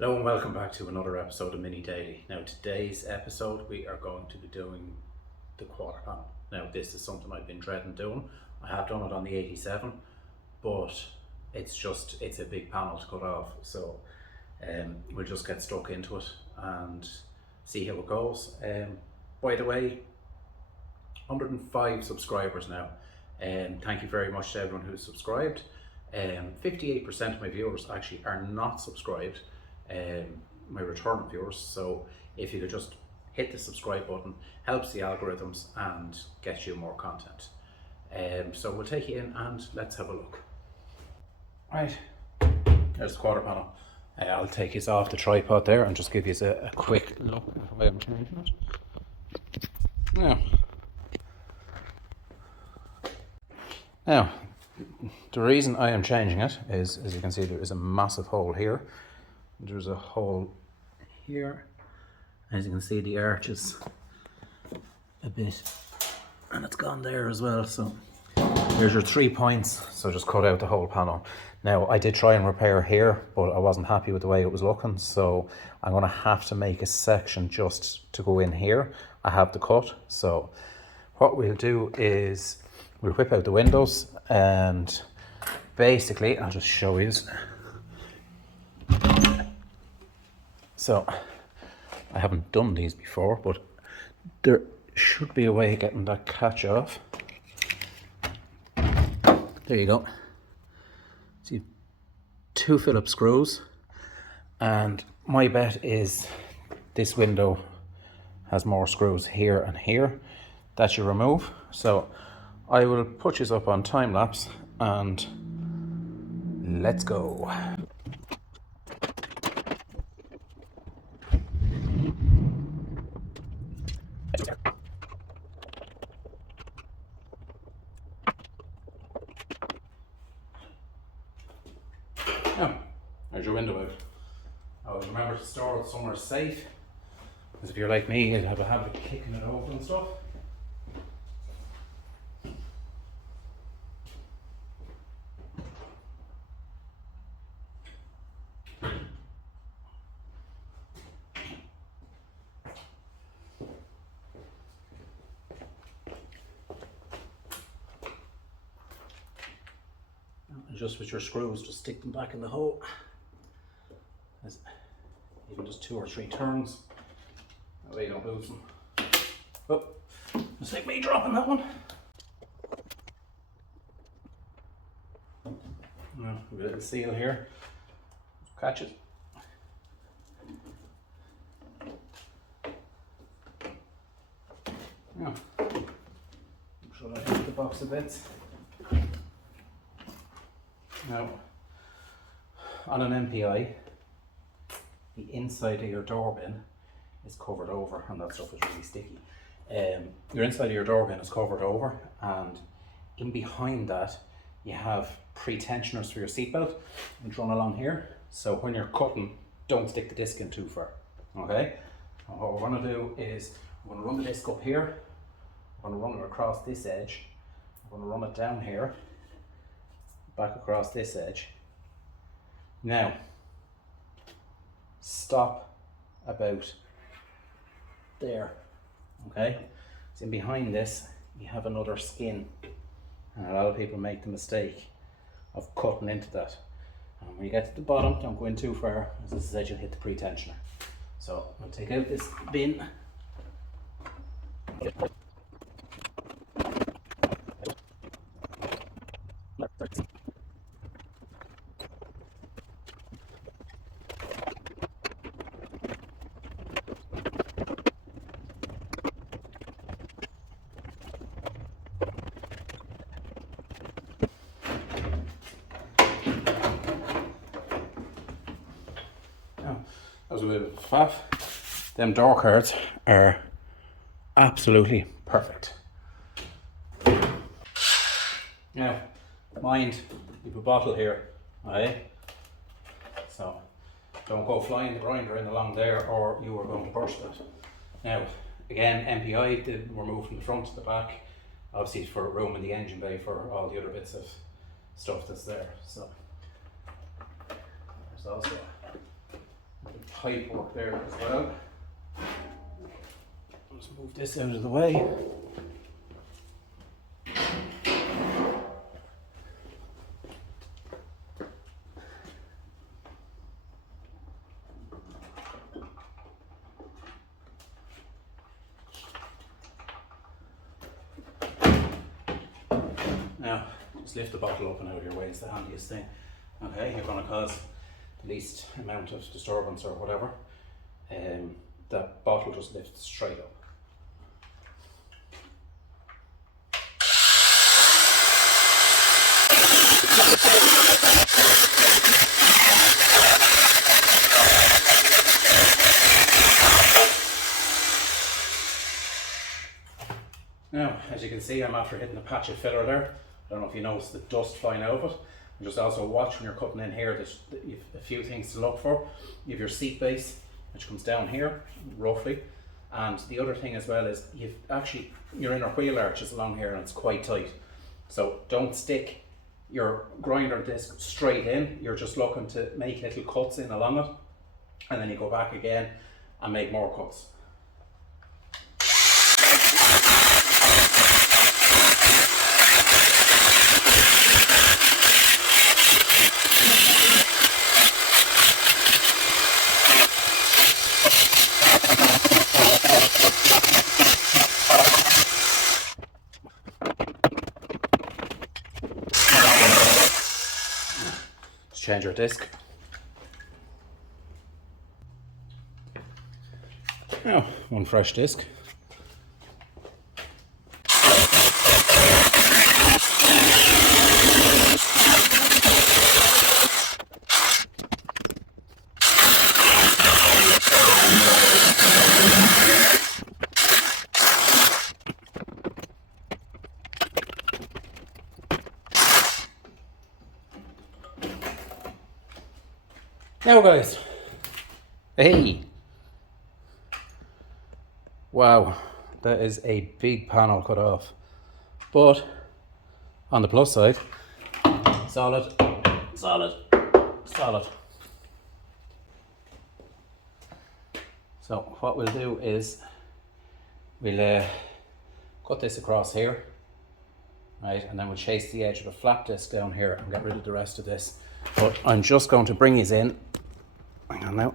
Hello and welcome back to another episode of Mini Daily. Now today's episode we are going to be doing the quarter panel. Now this is something I've been dreading doing. I have done it on the 87, but it's a big panel to cut off, so we'll just get stuck into it and see how it goes. By the way, 105 subscribers now. Thank you very much to everyone who's subscribed. 58% of my viewers actually are not subscribed. My return viewers, so if you could just hit the subscribe button, helps the algorithms and gets you more content. So we'll take you in and let's have a look. Right, there's the quarter panel. I'll take this off the tripod there and just give you a quick look at the way I'm changing it. Now, the reason I am changing it is, as you can see, there is a massive hole here. There's a hole here. As you can see, the arch is a bit, and it's gone there as well. So there's your 3 points. So just cut out the whole panel. Now I did try and repair here, but I wasn't happy with the way it was looking. So I'm going to have to make a section just to go in here. I have the cut. So what we'll do is we'll whip out the windows and basically I'll just show you. So I haven't done these before, but there should be a way of getting that catch off. There you go. See, 2 Phillips screws, and my bet is this window has more screws here and here that you remove. So I will put this up on time lapse and let's go. Now, there's your window out. Always remember to store it somewhere safe, because if you're like me, you'll have a habit of kicking it over and stuff. Just with your screws, just stick them back in the hole. Even just 2 or 3 turns. That way you don't lose them. Oh, just like me dropping that one. Now, a little seal here. Catch it. Now, I'm sure I hit the box a bit. Now, on an MPI, the inside of your door bin is covered over, and that stuff is really sticky. Your inside of your door bin is covered over, and in behind that, you have pre-tensioners for your seatbelt, which run along here. So when you're cutting, don't stick the disc in too far. Okay? And what we're going to do is we're going to run the disc up here. We're going to run it across this edge. We're going to run it down here. Back across this edge. Now, stop about there, okay? So in behind this, you have another skin, and a lot of people make the mistake of cutting into that. And when you get to the bottom, don't go in too far, as this is edge, you'll hit the pre-tensioner. So I'll take out this bin. That was a bit of a faff. Them door cards are absolutely perfect. Now, mind, you have a bottle here, right? So, don't go flying the grinder in along there or you are going to burst it. Now, again, MPI, we're moved from the front to the back, obviously for room in the engine bay for all the other bits of stuff that's there. So, there's also pipe work there as well. Just move this out of the way. Now, just lift the bottle up and out of your way, it's the handiest thing. Okay, you're going to cause the least amount of disturbance or whatever. That bottle just lifts straight up. Now, as you can see, I'm after hitting a patch of filler there. I don't know if you noticed the dust flying out of it. And just also watch when you're cutting in here, you've a few things to look for. You have your seat base, which comes down here, roughly. And the other thing as well is your inner wheel arch is along here and it's quite tight. So don't stick your grinder disc straight in. You're just looking to make little cuts in along it. And then you go back again and make more cuts. Change your disc. Now, one fresh disc. Now guys, hey, wow, that is a big panel cut off, but on the plus side, solid, solid, solid. So what we'll do is we'll cut this across here, right, and then we'll chase the edge of a flat disc down here and get rid of the rest of this. But I'm just going to bring these in. Hang on now.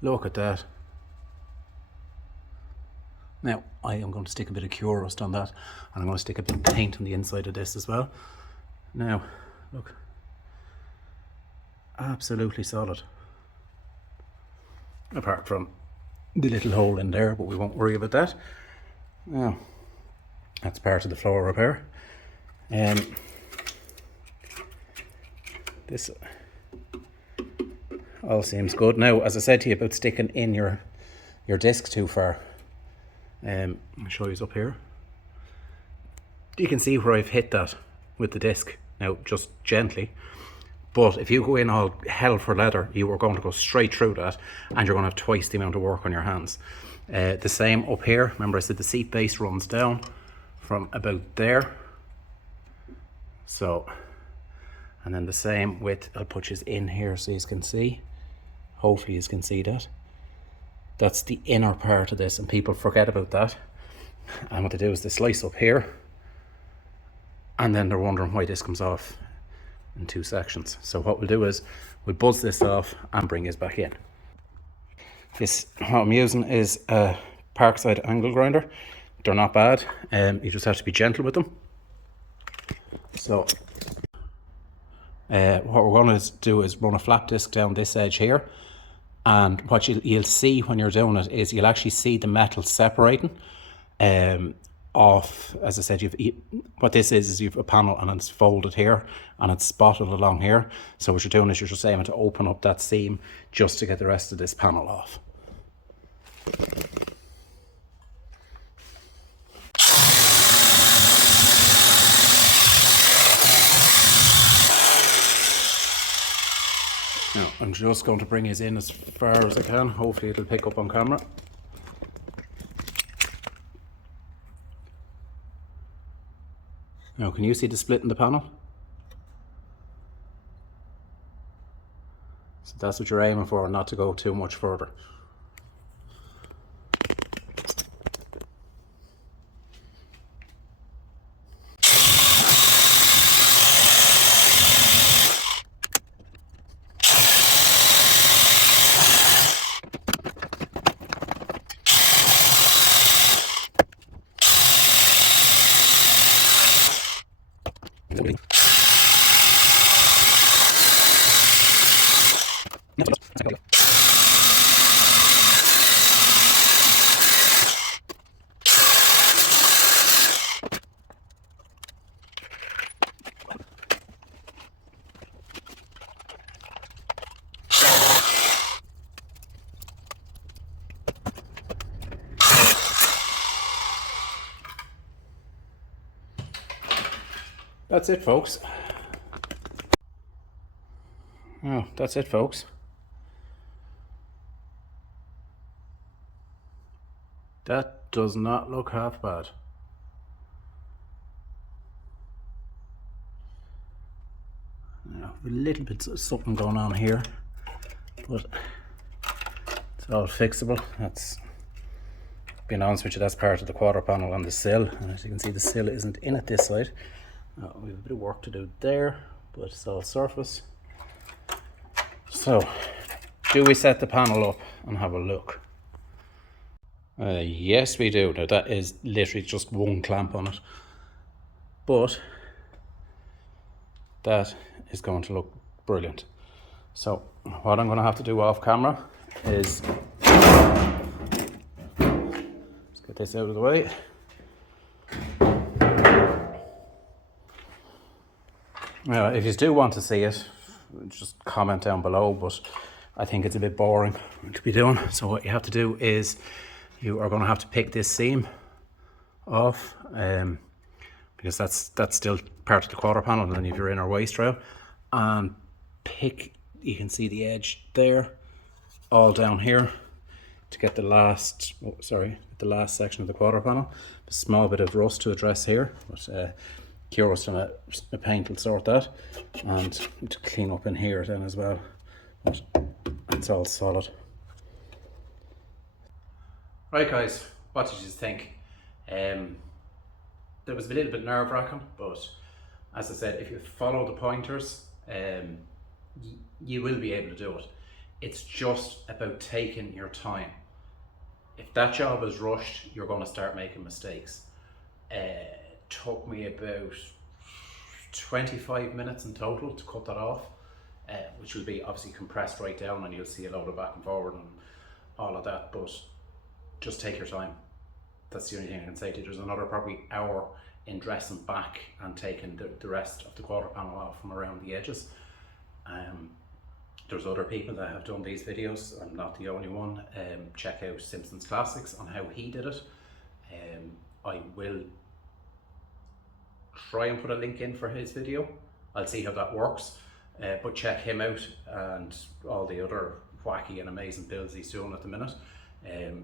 Look at that. Now, I am going to stick a bit of cure rust on that, and I'm going to stick a bit of paint on the inside of this as well. Now, look. Absolutely solid. Apart from the little hole in there, but we won't worry about that. Now, that's part of the floor repair. This all seems good. Now, as I said to you about sticking in your disc too far, I'll show you up here. You can see where I've hit that with the disc. Now, just gently. But if you go in all hell for leather, you are going to go straight through that, and you're going to have twice the amount of work on your hands. The same up here. Remember I said the seat base runs down from about there. So, and then the same with, I'll put you in here so you can see. Hopefully you can see that. That's the inner part of this, and people forget about that. And what they do is they slice up here, and then they're wondering why this comes off in two sections. So what we'll do is we'll buzz this off and bring this back in. This, what I'm using is a Parkside angle grinder. They're not bad. You just have to be gentle with them. So what we're going to do is run a flat disc down this edge here, and what you'll see when you're doing it is you'll actually see the metal separating off. As I said, what this is you've a panel and it's folded here and it's spotted along here. So what you're doing is you're just aiming to open up that seam just to get the rest of this panel off. Now, I'm just going to bring his in as far as I can. Hopefully it'll pick up on camera. Now, can you see the split in the panel? So that's what you're aiming for, not to go too much further. That's it, folks. Oh, that's it, folks. That does not look half bad. Now, a little bit of something going on here, but it's all fixable. That's, being honest with you, that's part of the quarter panel on the sill, and as you can see, the sill isn't in it this side. We have a bit of work to do there, but it's all surface. So, do we set the panel up and have a look? Yes, we do. Now, that is literally just one clamp on it, but that is going to look brilliant. So, what I'm going to have to do off camera is let's get this out of the way. Now, if you do want to see it, just comment down below, but I think it's a bit boring to be doing. So what you have to do is you are going to have to pick this seam off, because that's still part of the quarter panel, and then if you're in our waist rail, and pick, you can see the edge there, all down here, to get the last, the last section of the quarter panel. A small bit of rust to address here, but Curious and a paint will sort that, and to clean up in here then as well, but it's all solid. Right guys, what did you think? There was a little bit nerve-wracking, but as I said, if you follow the pointers, you will be able to do it. It's just about taking your time. If that job is rushed, you're going to start making mistakes. Took me about 25 minutes in total to cut that off, which will be obviously compressed right down, and you'll see a load of back and forward and all of that, but just take your time. That's the only thing I can say to you. There's another probably hour in dressing back and taking the rest of the quarter panel off from around the edges. There's other people that have done these videos. I'm not the only one. Check out Simpsons Classics on how he did it. I will try and put a link in for his video. I'll see how that works, but check him out and all the other wacky and amazing builds he's doing at the minute.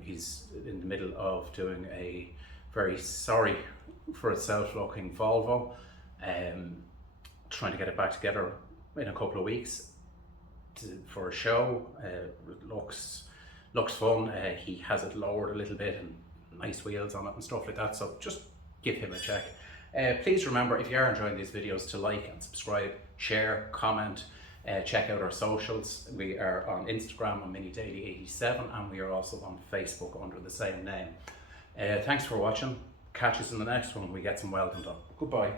He's in the middle of doing a very sorry for itself looking Volvo, trying to get it back together in a couple of weeks for a show. Looks fun. He has it lowered a little bit and nice wheels on it and stuff like that, so just give him a check. Please remember, if you are enjoying these videos, to like and subscribe, share, comment, check out our socials. We are on Instagram on MiniDaily87, and we are also on Facebook under the same name. Thanks for watching. Catch us in the next one when we get some welding done. Goodbye.